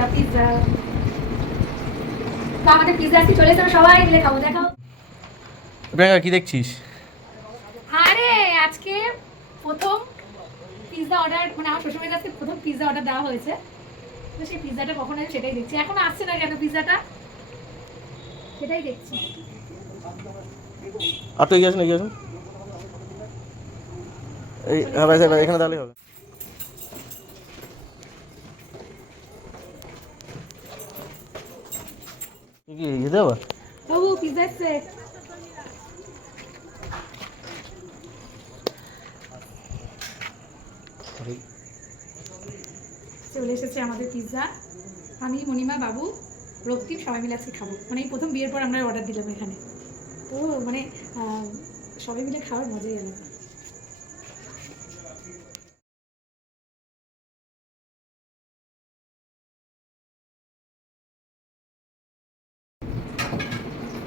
Pizza pizza তো আমাদের pizza আজকে চলে এসে সবাই মিলে খাবো। দেখাও প্রিয়াঙ্কা কি দেখছিস? আরে আজকে প্রথম পিৎজা অর্ডার, মানে আমার শ্বশুরের কাছে প্রথম পিৎজা অর্ডার দেওয়া হয়েছে। তো সেই পিৎজাটা কখন আসে সেটাই দেখছি। এখন আসছে না কেন পিৎজাটা, সেটাই দেখছি। আর তো এগিয়ে আসুন এগিয়ে আসুন। এই হ্যাঁ ভাই ভাই এখানে তাহলেই হবে। কি যেতে হবে? বাবু পিৎজা এসছে। চলে এসেছে আমাদের পিৎজা। আমি, মণিমা, বাবু, রক্তিম সবাই মিলে আজকে খাবো। মানে এই প্রথম বিয়ের পর আমরা অর্ডার দিলাম এখানে। তো মানে সবাই মিলে খাওয়ার মজাই আলাদা।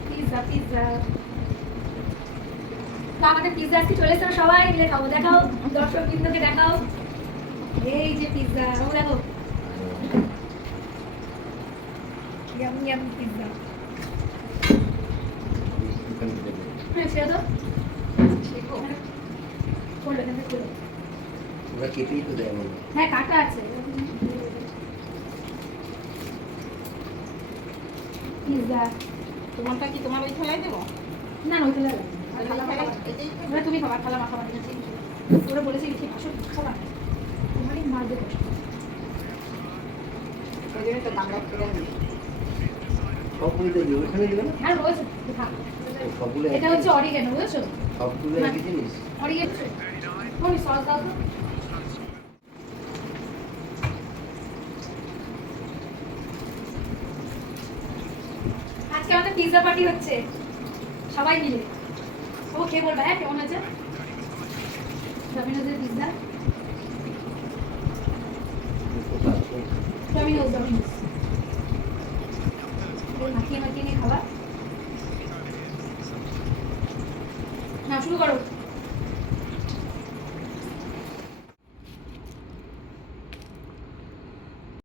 পিৎজা পিৎজা তো আমাদের পিৎজা আজকে চলে এসে সবাই মিলে খাবো। দেখাও দর্শক বৃন্দকে দেখাও, এই যে পিৎজা। ও দেখো ইয়ামি ইয়ামি পিৎজা। হ্যাঁ ছেড়ে দাও, খোলো এখান থেকে খোলো। ওরা কেটেই তো দেয় মনে হয়। হ্যাঁ কাটা আছে। পিৎজা তোমারটা কি তোমার ওই খেলায় দেবো? না না ওই খেলা লাগবে না। তুমি খাবার খালা মাখা মাখা ওরা বলেছে কি আসল খাবার তোমারই মারবে কষ্ট। ওই জন্য তো বাংলা খেলা নেই। সবগুলো দেবে ওখানে দেবে না? হ্যাঁ রয়েছে থাক। সবগুলো এটা হচ্ছে অরিগানো, বুঝেছো? সবগুলো একই জিনিস। অরিগানো কোন সস দাও তো। আজকে আমাদের পিৎজা পার্টি হচ্ছে সবাই মিলে। ও খেয়ে বলবে হ্যাঁ কেমন আছে ডমিনোজের পিৎজা। ডমিনোজ ডমিনোজ মাখিয়ে মাখিয়ে নিয়ে খাবার। না শুরু করো।